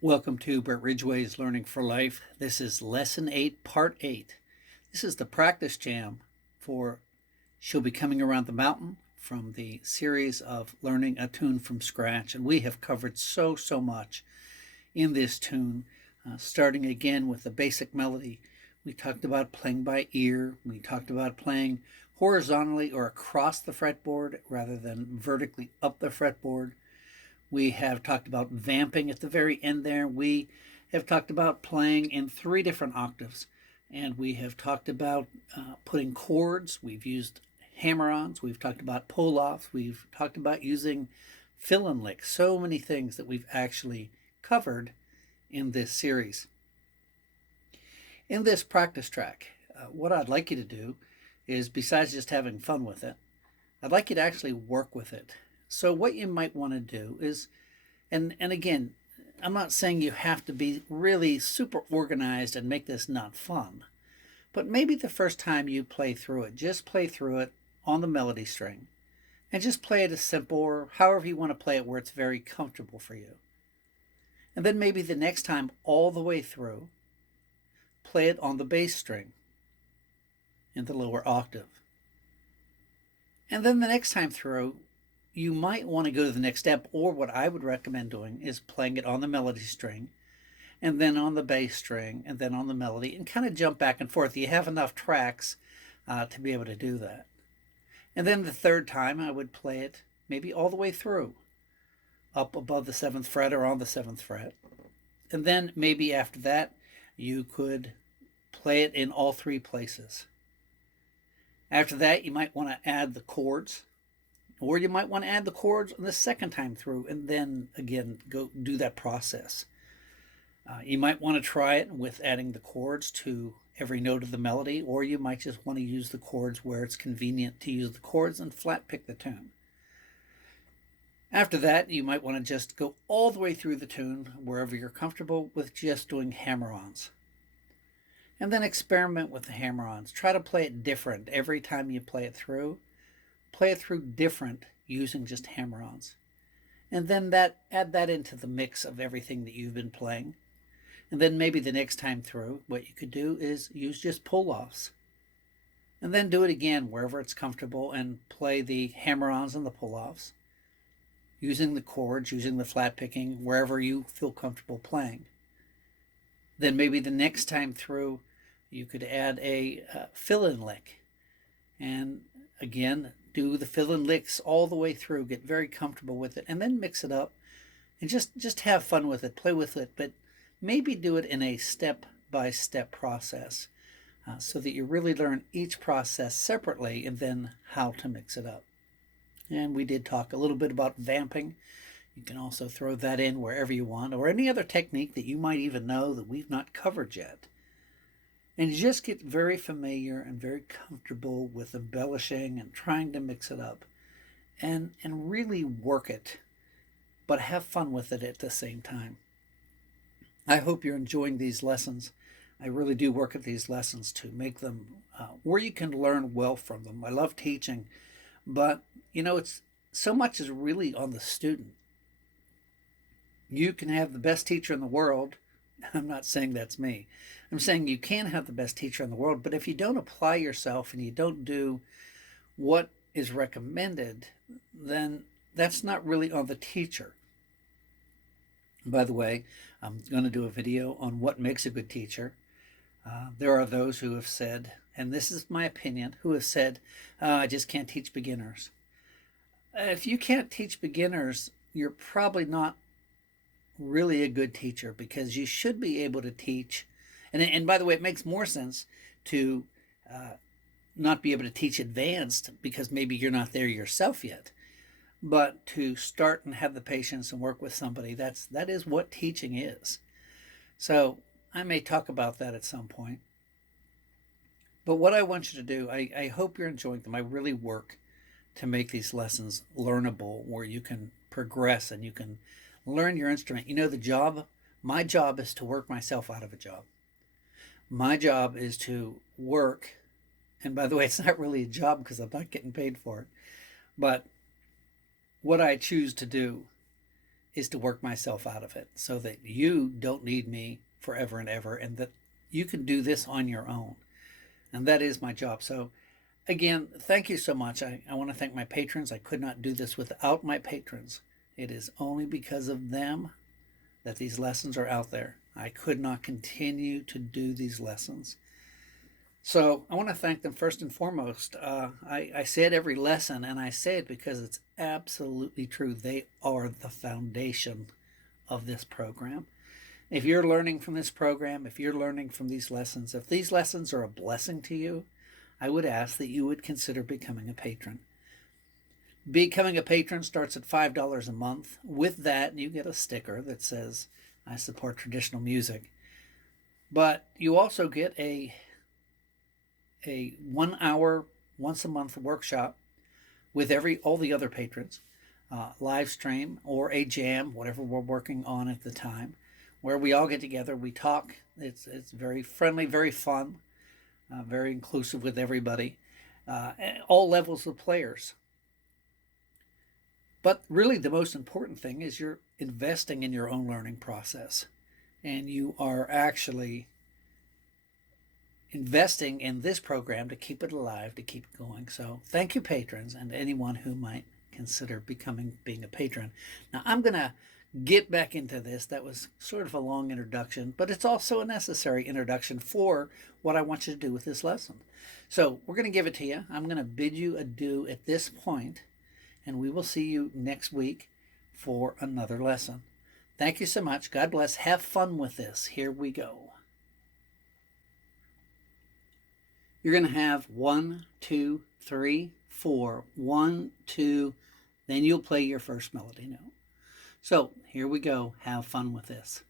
Welcome to Brett Ridgway's Learning for Life. This is Lesson 8, Part 8. This is the practice jam for She'll Be Coming Around the Mountain from the series of Learning a Tune from Scratch. And we have covered so much in this tune, starting again with the basic melody. We talked about playing by ear. We talked about playing horizontally or across the fretboard rather than vertically up the fretboard. We have talked about vamping at the very end there. We have talked about playing in 3 different octaves. And we have talked about putting chords. We've used hammer-ons. We've talked about pull-offs. We've talked about using fill-in licks. So many things that we've actually covered in this series. In this practice track, what I'd like you to do is, besides just having fun with it, I'd like you to actually work with it. So what you might want to do is, and again, I'm not saying you have to be really super organized and make this not fun, but maybe the first time you play through it, just play through it on the melody string and just play it as simple or however you want to play it where it's very comfortable for you. And then maybe the next time all the way through, play it on the bass string in the lower octave. And then the next time through, you might want to go to the next step, or what I would recommend doing is playing it on the melody string and then on the bass string and then on the melody and kind of jump back and forth. You have enough tracks to be able to do that. And then the third time I would play it maybe all the way through, up above the 7th fret or on the 7th fret. And then maybe after that you could play it in all 3 places. After that you might want to add the chords. Or you might want to add the chords the second time through and then again go do that process. You might want to try it with adding the chords to every note of the melody, or you might just want to use the chords where it's convenient to use the chords and flat pick the tune. After that, you might want to just go all the way through the tune wherever you're comfortable with just doing hammer-ons. And then experiment with the hammer-ons. Try to play it different every time you play it through. Play it through different using just hammer-ons. And then add that into the mix of everything that you've been playing. And then maybe the next time through, what you could do is use just pull-offs. And then do it again wherever it's comfortable and play the hammer-ons and the pull-offs, using the chords, using the flat picking, wherever you feel comfortable playing. Then maybe the next time through, you could add a fill-in lick. And again, do the fill-in licks all the way through, get very comfortable with it, and then mix it up and just have fun with it, play with it, but maybe do it in a step-by-step process so that you really learn each process separately and then how to mix it up. And we did talk a little bit about vamping. You can also throw that in wherever you want, or any other technique that you might even know that we've not covered yet. And just get very familiar and very comfortable with embellishing and trying to mix it up and really work it, but have fun with it at the same time. I hope you're enjoying these lessons. I really do work at these lessons to make them where you can learn well from them. I love teaching, but it's so much is really on the student. You can have the best teacher in the world. I'm not saying that's me. I'm saying you can have the best teacher in the world, but if you don't apply yourself and you don't do what is recommended, then that's not really on the teacher. By the way, I'm going to do a video on what makes a good teacher. There are those who have said, and this is my opinion, who have said, I just can't teach beginners. If you can't teach beginners, you're probably not really a good teacher, because you should be able to teach. And by the way, it makes more sense to not be able to teach advanced because maybe you're not there yourself yet. But to start and have the patience and work with somebody, that is what teaching is. So I may talk about that at some point. But what I want you to do, I hope you're enjoying them. I really work to make these lessons learnable where you can progress and you can learn your instrument. My job is to work myself out of a job. My job is to work, and by the way, it's not really a job because I'm not getting paid for it, but what I choose to do is to work myself out of it so that you don't need me forever and ever, and that you can do this on your own. And that is my job. So again, thank you so much. I want to thank my patrons. I could not do this without my patrons. It is only because of them that these lessons are out there. I could not continue to do these lessons. So I want to thank them first and foremost. I said every lesson, and I say it because it's absolutely true. They are the foundation of this program. If you're learning from this program, if you're learning from these lessons, if these lessons are a blessing to you, I would ask that you would consider becoming a patron. Becoming a patron starts at $5 a month. With that, you get a sticker that says, I support traditional music. But you also get a 1 hour, once a month workshop with all the other patrons, live stream or a jam, whatever we're working on at the time, where we all get together, we talk. It's very friendly, very fun, very inclusive with everybody, all levels of players. But really the most important thing is you're investing in your own learning process, and you are actually investing in this program to keep it alive, to keep it going. So thank you, patrons, and anyone who might consider being a patron. Now I'm going to get back into this. That was sort of a long introduction, but it's also a necessary introduction for what I want you to do with this lesson. So we're going to give it to you. I'm going to bid you adieu at this point, and we will see you next week for another lesson. Thank you so much. God bless. Have fun with this. Here we go. You're going to have 1, 2, 3, 4, 1, 2, then you'll play your first melody note. So here we go. Have fun with this.